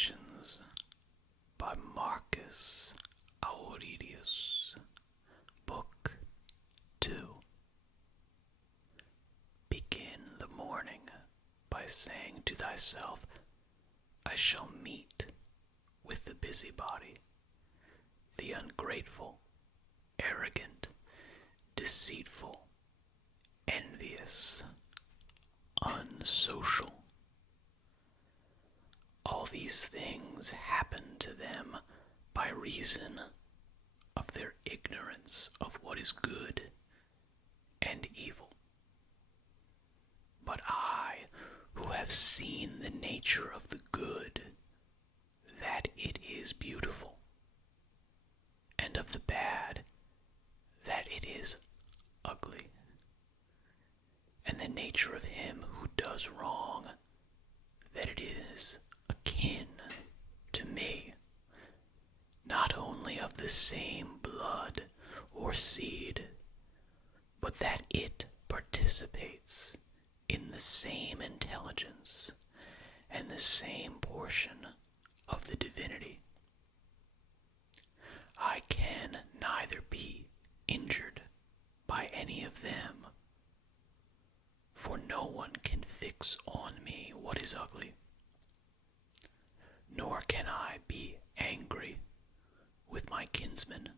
Meditations by Marcus Aurelius. Book 2. Begin the morning by saying to thyself, I shall meet with the busybody, the ungrateful, arrogant, deceitful, envious, unsocial. All these things happen to them by reason of their ignorance of what is good and evil. But I, who have seen the nature of the good, that it is beautiful, and of the bad, that it is ugly, and the nature of him who does wrong, that it is akin to me, not only of the same blood or seed, but that it participates in the same intelligence and the same portion of the divinity. I can neither be injured by any of them, for no one can fix on me what is ugly, nor can I be angry with my kinsman,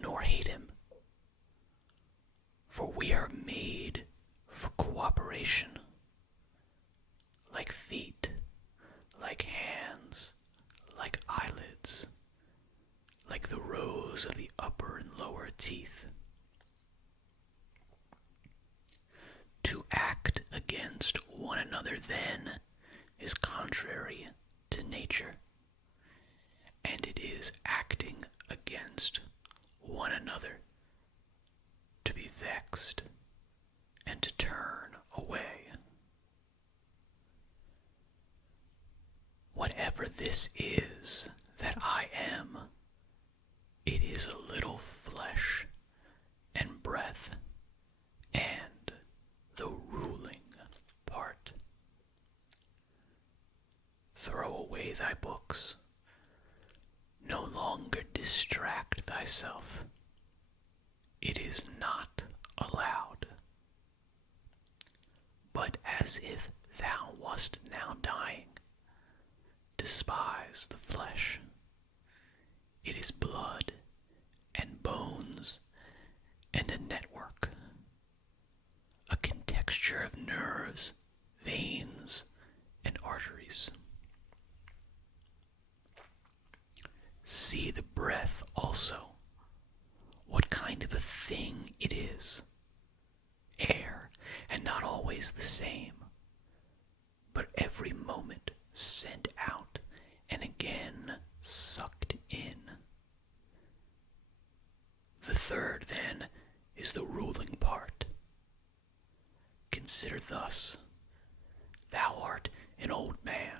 nor hate him, for we are made for cooperation, like feet, like hands, like eyelids, like the rows of the upper and lower teeth. To act against one another, then, is contrary to nature, and it is acting against one another to be vexed and to turn away. Whatever this is that I am, it is a little flesh and breath and the ruling part. Throw away thy books. No longer distract thyself. It is not allowed. But as if thou wast now dying, despise the flesh. It is blood and bones and a network, a contexture of nerves, veins, and arteries. See the breath also, what kind of a thing it is. Air, and not always the same, but every moment sent out and again sucked in. The third, then, is the ruling part. Consider thus, thou art an old man.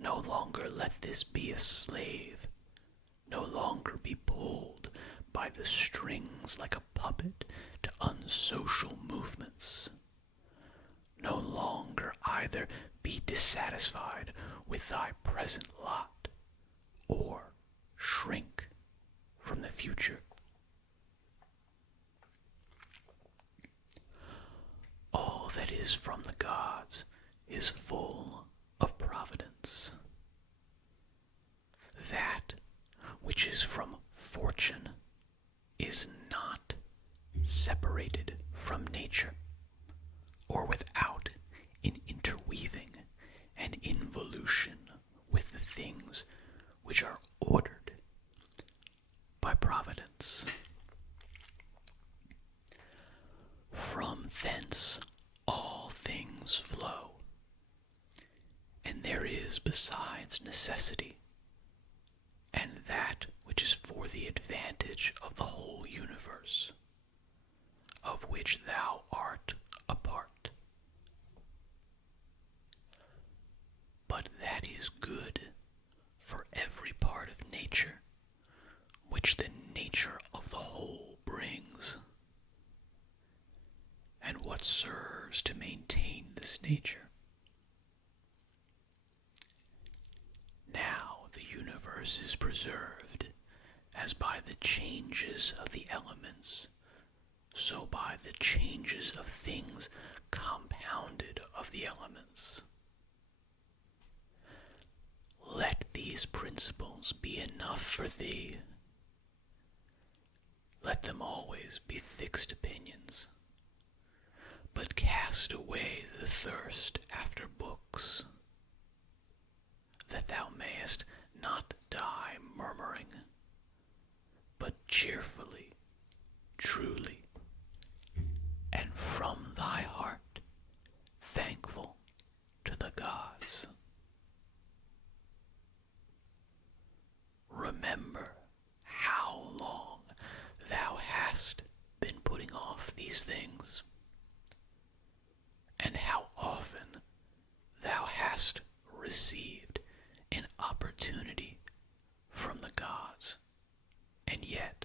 No longer let this be a slave, no longer be pulled by the strings like a puppet to unsocial movements. No longer either be dissatisfied with thy present lot, or shrink from the future. All that is from the gods is full of providence. That which is from fortune is not separated from nature, or without an interweaving and involution with the things which are ordered by providence. From thence all things flow, and there is besides necessity, and that which is for the advantage of the whole universe, of which thou art a part. But that is good for every part of nature, which the nature of the whole brings. And what serves to maintain this nature? universe is preserved, as by the changes of the elements, so by the changes of things compounded of the elements. Let these principles be enough for thee. Let them always be fixed opinions, but cast away the thirst after books, that thou mayest not die murmuring, but cheerfully, truly, and from thy heart thankful to the gods. Remember how long thou hast been putting off these things, and how often thou hast received an opportunity from the gods, and yet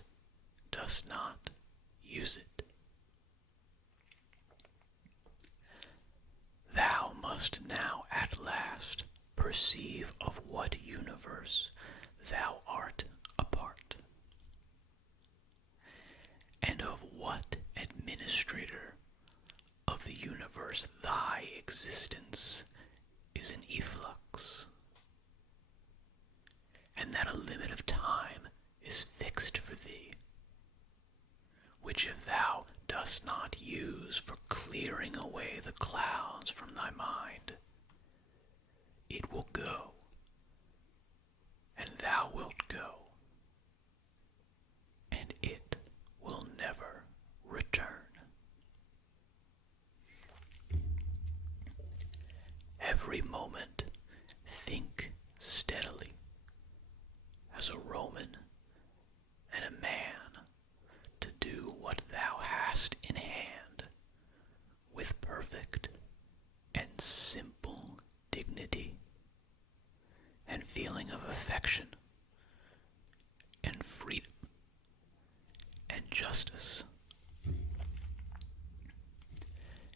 dost not use it. Thou must now at last perceive of what universe thou art a part, and of what administrator of the universe thy existence is an efflux, and that a limit of time is fixed for thee, which if thou dost not use for clearing away the clouds from thy mind, it will go, and thou wilt go, and it will never return. Every moment think steadily, as a Roman and a man, to do what thou hast in hand, with perfect and simple dignity, and feeling of affection, and freedom, and justice,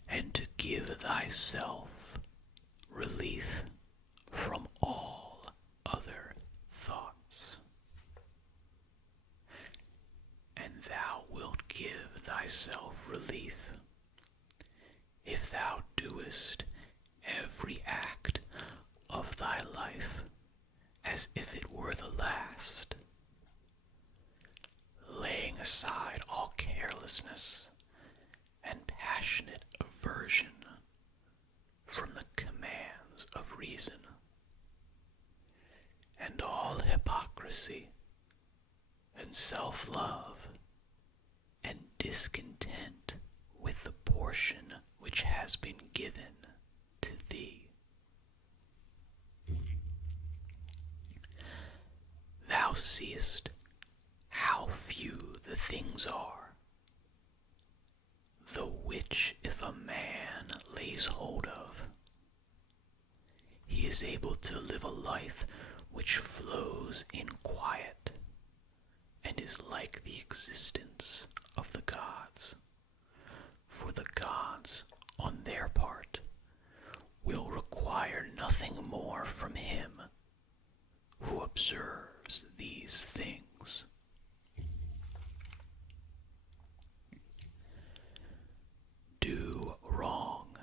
and to give thyself relief from all other thoughts. And thou wilt give thyself relief if thou doest every act of thy life as if it were the last, laying aside all carelessness and passionate aversion from the commands of reason, and all hypocrisy and self-love and discontent with the portion which has been given to thee. Thou seest how few the things are, the which if a man lays hold of, he is able to live a life which flows in quiet and is like the existence of the gods. For the gods, on their part, will require nothing more from him who observes these things. Do wrong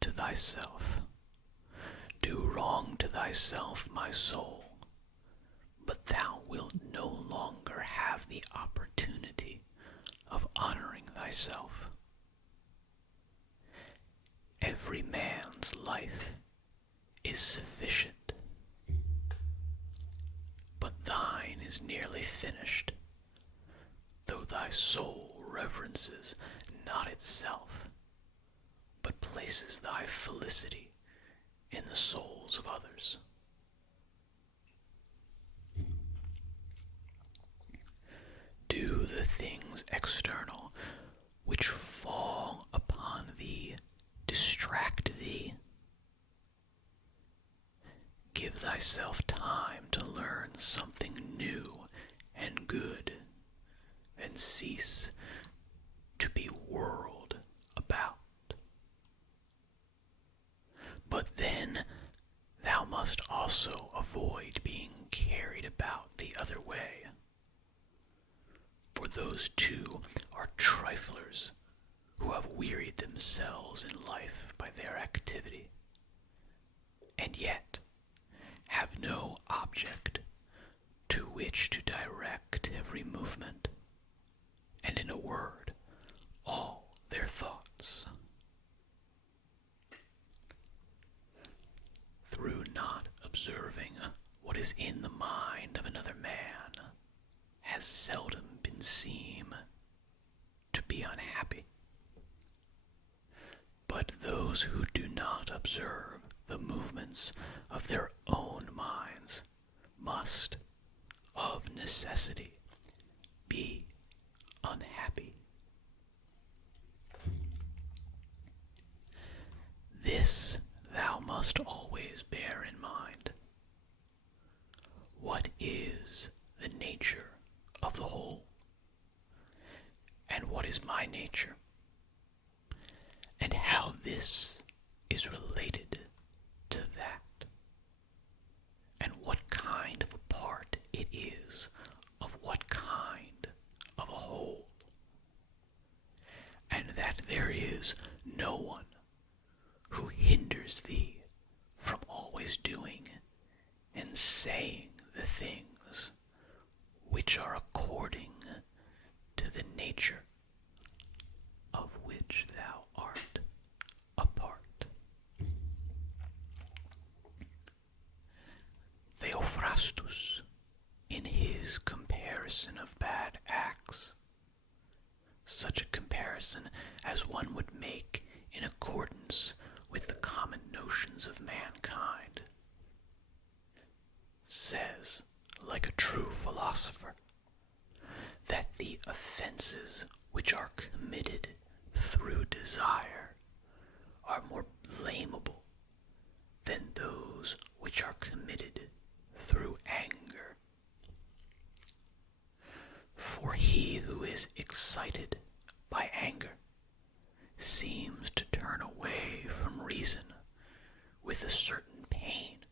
to thyself. Do wrong to thyself, my soul, but thou wilt no longer have the opportunity of honoring thyself. Every man's life is sufficient, but thine is nearly finished, though thy soul reverences not itself, but places thy felicity in the souls of others. Do the things external which fall upon thee distract thee. Give thyself time to learn something new and good, and cease to be whirled about. But then thou must also avoid being carried about observing what is in the mind of another man has seldom been seen to be unhappy. But those who do not observe the movements of their own minds must, of necessity, be unhappy. This thou must always bear in mind. What is the nature of the whole? And what is my nature? And how this is related to that? And what kind of a part it is of what kind of a whole? And that there is no one who hinders thee from always doing and saying the things which are according to the nature of which thou art a part. Theophrastus, in his comparison of bad acts, such a comparison as one would make in accordance with the common notions of mankind, says, like a true philosopher, that the offenses which are committed through desire are more blamable than those which are committed through anger. For he who is excited by anger seems to turn away from reason with a certain pain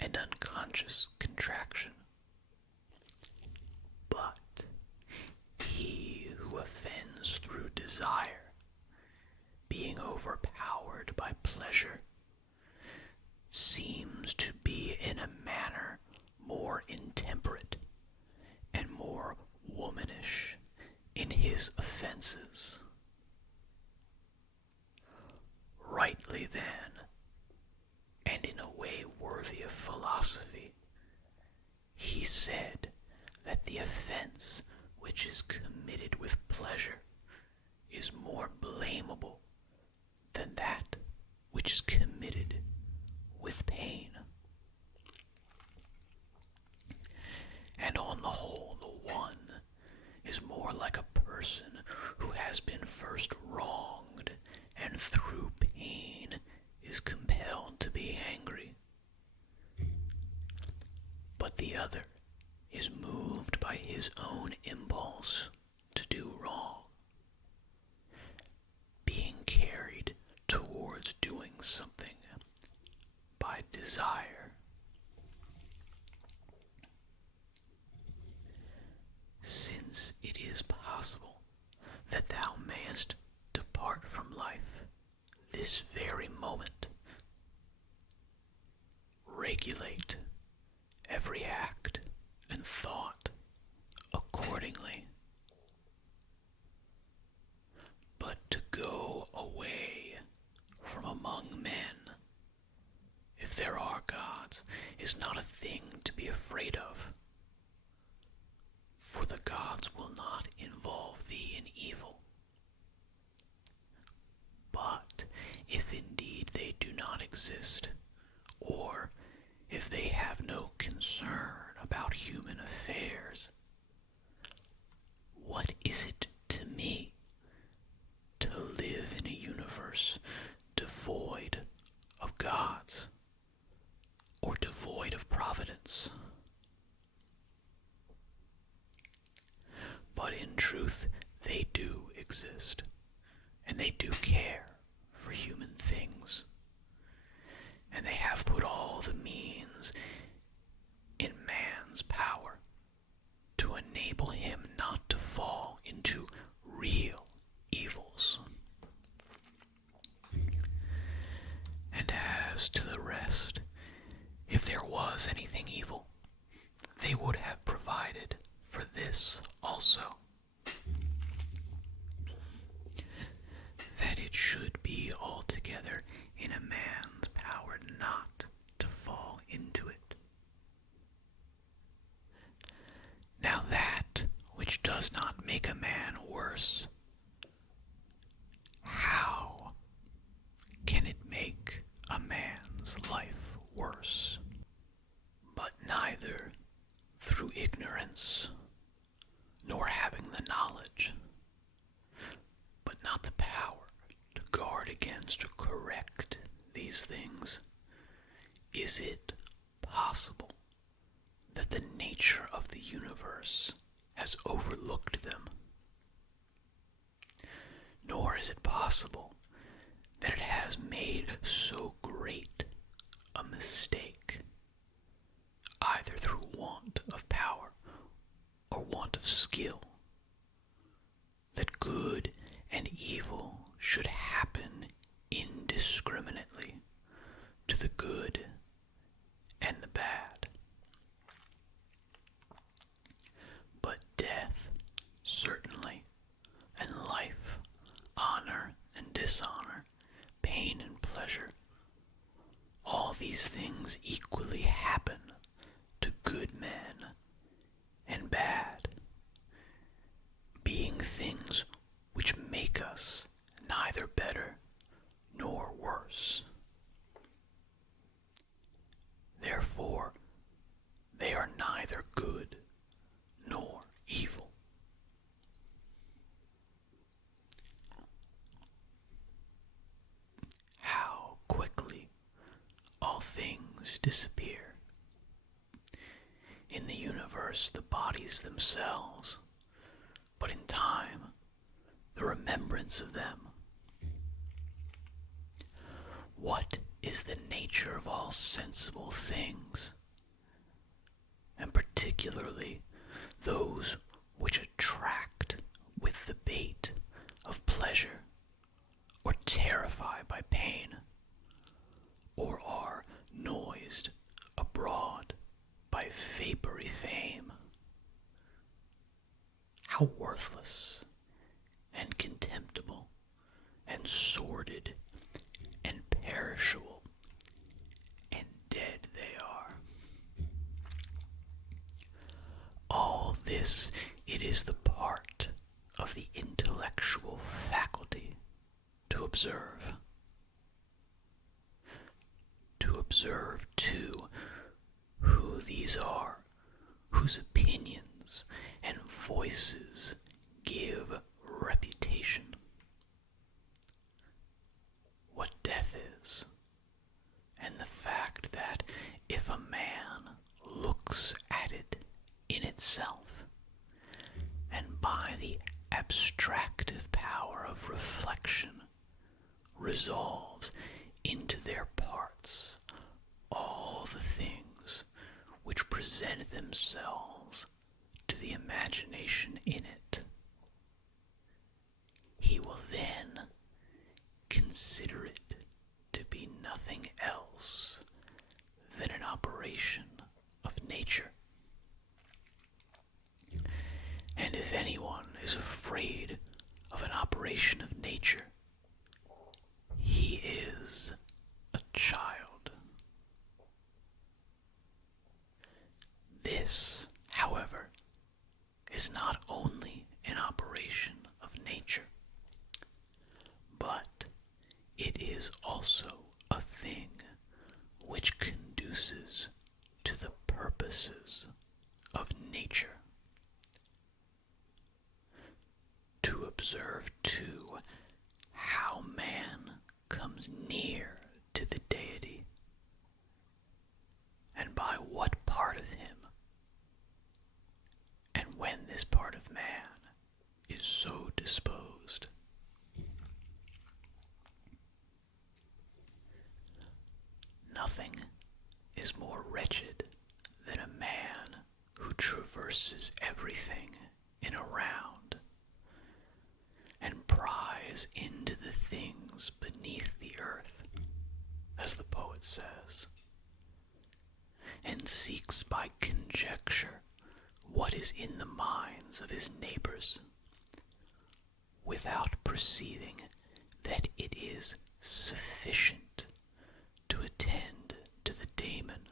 and unconscious contraction. But he who offends through desire, being overpowered by pleasure, seems to be in a manner more intemperate and more womanish in his offenses. Rightly then, and in a way worthy of philosophy, he said that the offense which is committed with pleasure is more blamable than that which is committed with pain. And on the whole, the one is more like a person who has been first wronged and through pain is compelled to be angry. But the other is moved by his own impulse to do wrong, being carried towards doing something by desire. Since it is possible that thou mayest depart from life this very moment, regulate every act and thought accordingly. But to go away from among men, if there are gods, is not a thing to be afraid of. For the gods will not involve thee in evil. But if indeed they do not exist, or if they have no concern about human affairs, what is it to me to live in a universe devoid of gods or devoid of providence? But in truth, they do exist, and they do care for human things, and they have put all the means in man's power to enable him not to fall into real evils. And as to the rest, if there was anything evil, they would have provided for this also, that it should be altogether in a man's power not to fall into universe, how can it make a man's life worse? But neither through ignorance, nor having the knowledge, but not the power to guard against or correct these things, is it possible that the nature of the universe has overlooked them. Nor is it possible that it has made so great a mistake, either through want of power or want of skill, that good and evil should happen indiscriminately to the good and the bad. But death, certainly, and life, honor and dishonor, pain and pleasure, all these things equally happen to good men and bad, being things which make us neither better nor worse. Therefore, they are neither good nor evil. How quickly all things disappear. In the universe, the bodies themselves, but in time, the remembrance of them. What is the nature of all sensible things, and particularly those which attract with the bait of pleasure, or terrify by pain, or are noised abroad by vapory fame? How worthless and contemptible and sordid and perishable and dead they are. All this, it is the part of the intellectual faculty to observe. To observe, too, who these are, whose opinions and voices give reputation. What death is, and the fact that if a man looks at it in itself, and by the abstractive power of reflection resolves into their parts all the things which present themselves to the imagination in it, he will then consider it to be nothing else than an operation of nature. And if anyone is afraid of an operation of nature, he is a child. This, however, is not only an operation of nature, but it is also a thing which conduces to the purposes of nature. To observe, too, how man comes near to the deity, and by what part of him, and when this part of man is so disposed. Nothing is more wretched than a man who traverses everything in a round and pries into the things beneath the earth, as the poet says, and seeks by conjecture what is in the minds of his neighbors, without perceiving that it is sufficient to attend to the daemon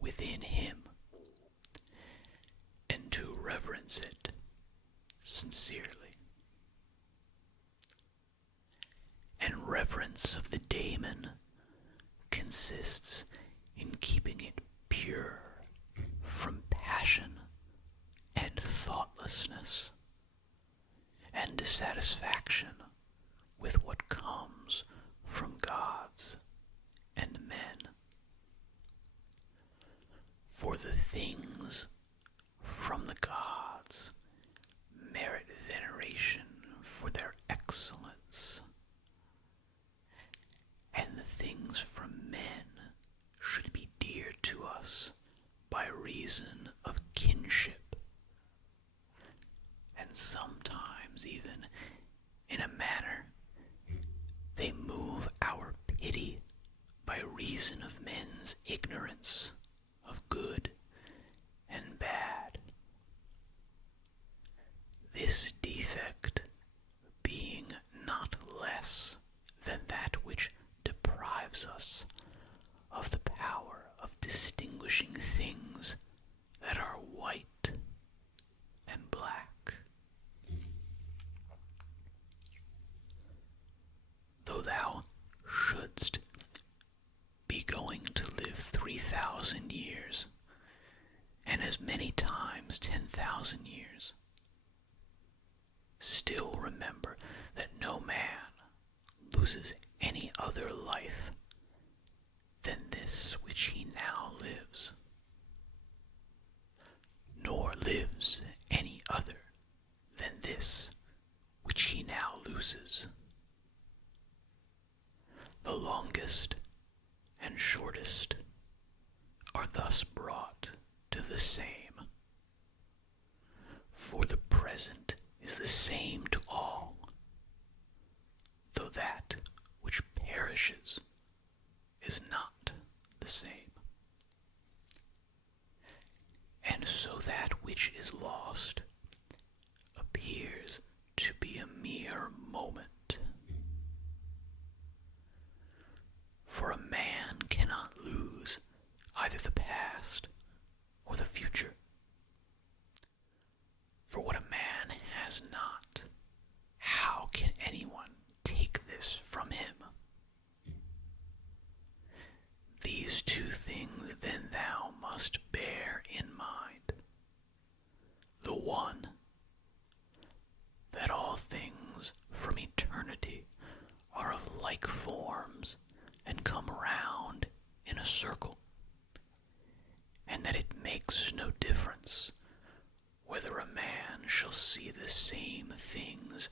within him, and to reverence it sincerely. delights in keeping it pure from passion and thoughtlessness, and dissatisfaction with what comes from gods and men. For the things from the gods merit veneration for their excellence, and the things from men should be dear to us by reason of kinship, and sometimes even in a manner they move our pity by reason of men's ignorance of good and bad. This defect being not less than that which deprives us of the power of distinguishing things that are white and black. Though thou shouldst be going to live 3,000 years, and as many times 10,000 years, still remember that no man loses any other life than this which he now lives, nor lives any other than this which he now loses. The longest and shortest are thus brought to the same, for the present is the same to all, though that which perishes is not the same. And so that which is lost appears to be a mere moment. For a man cannot lose either the past or the future. For what a man has not, how can anyone take this from him? These two things then thou must bear in mind. The one, that all things from eternity are of like forms and come round in a circle, and that it makes no difference whether a man shall see the same things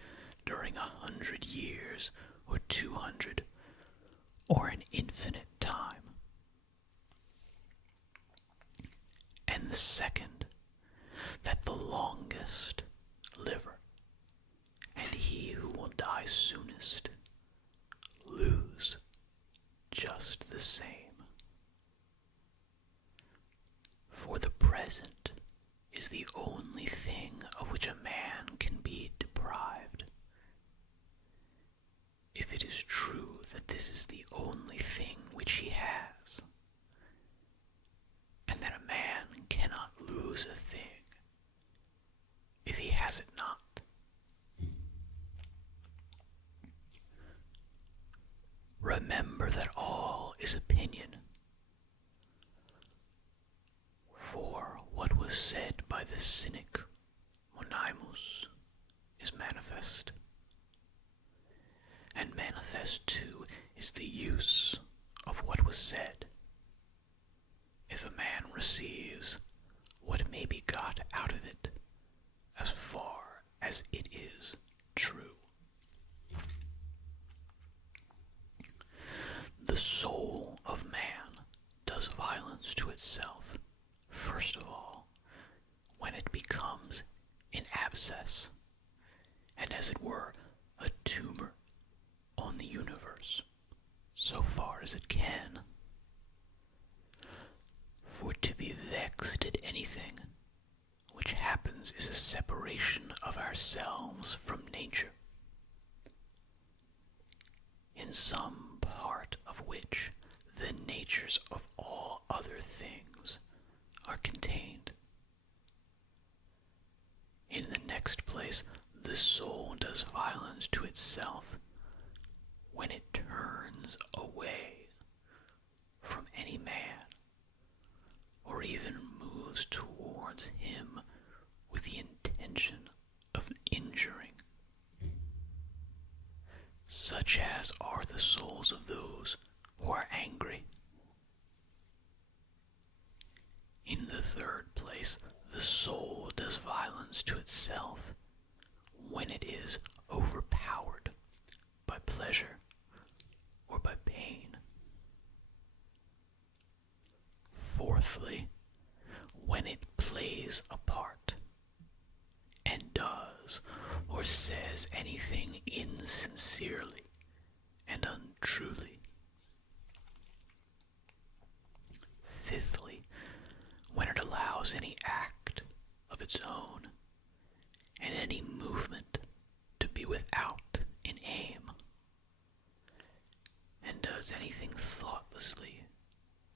during 100 years or 200 or an infinite time. And the second, that the longest liver and he who will die soonest lose just the same. For the present is the only thing of which a man can be deprived. If it is true that this is the only thing which he has, and that a man cannot lose a thing if he has it not. Remember that all is opinion. For what was said by the cynic Monimus is manifest. And manifest too is the use of what was said. If a man receives what may be got out of it, as far as it is true. The soul of man does violence to itself, first of all, when it becomes an abscess, and as it were a tumor on the universe, so far as it can. For to be vexed at anything which happens is a separation of ourselves from nature, in some part of which the natures of all other things are contained. In the next place, the soul does violence to itself when it turns away from any third place, the soul does violence to itself when it is overpowered by pleasure or by pain. Fourthly, when it plays a part and does or says anything insincerely and untruly. Fifthly, when it allows any act of its own and any movement to be without an aim, and does anything thoughtlessly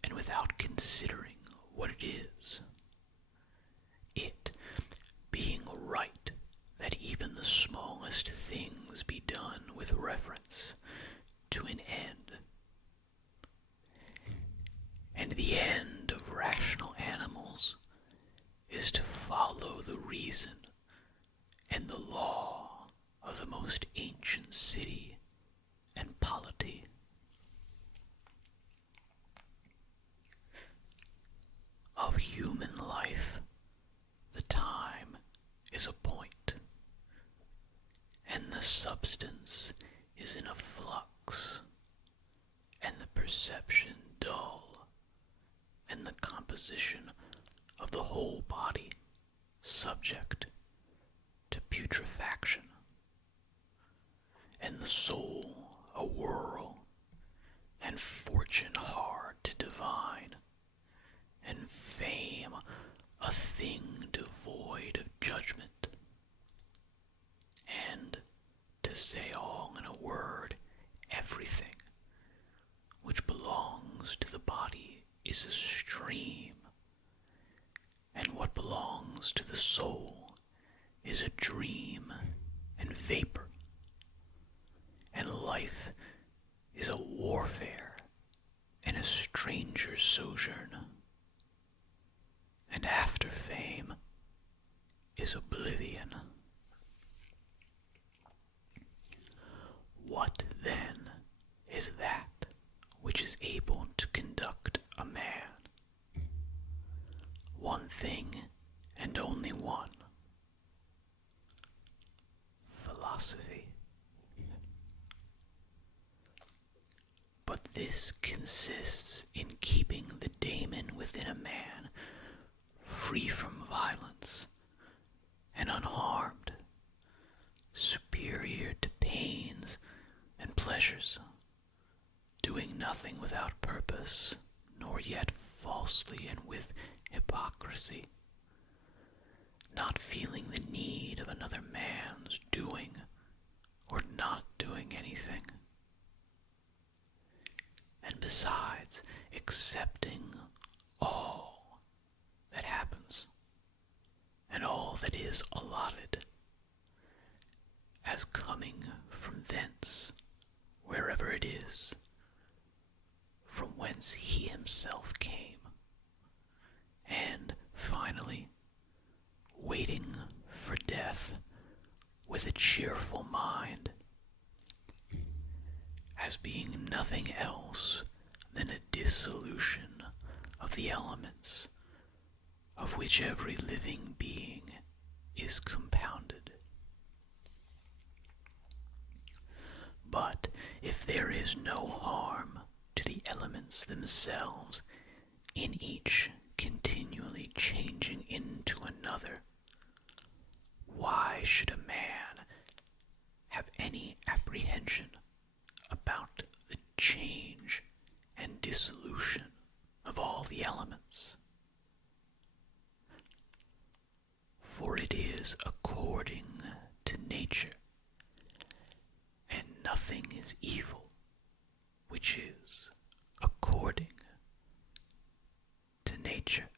and without considering what it is. It being right that even the smallest things be done with reference to an end. And the end of rational animals is to follow the reason and the law of the most ancient city and polity. Of human life, the time is a point, and the substance is in a flux, and the perception dull, and the composition of the whole body subject to putrefaction, and the soul a whirl, and fortune hard to divine, and fame a thing devoid of judgment. And, to say all in a word, everything which belongs to the body is a stream, and what belongs to the soul is a dream and vapor, and life is a warfare and a stranger's sojourn, and after fame is oblivion. What then is that which is able to conduct a man? One thing and only one: philosophy. But this consists in keeping the daemon within a man free from violence and unharmed, superior to pains and pleasures, doing nothing without purpose, nor yet falsely and with hypocrisy, not feeling the need of another man's doing or not doing anything, and besides accepting all that happens and all that is allotted as coming from thence, wherever it is, from whence he himself came, and finally waiting for death with a cheerful mind, as being nothing else than a dissolution of the elements of which every living being is compounded. But if there is no harm to the elements themselves, in each continually changing into another, why should a man have any apprehension about the change and dissolution of all the elements? For it is according to nature, and nothing is evil which is according to nature.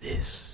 This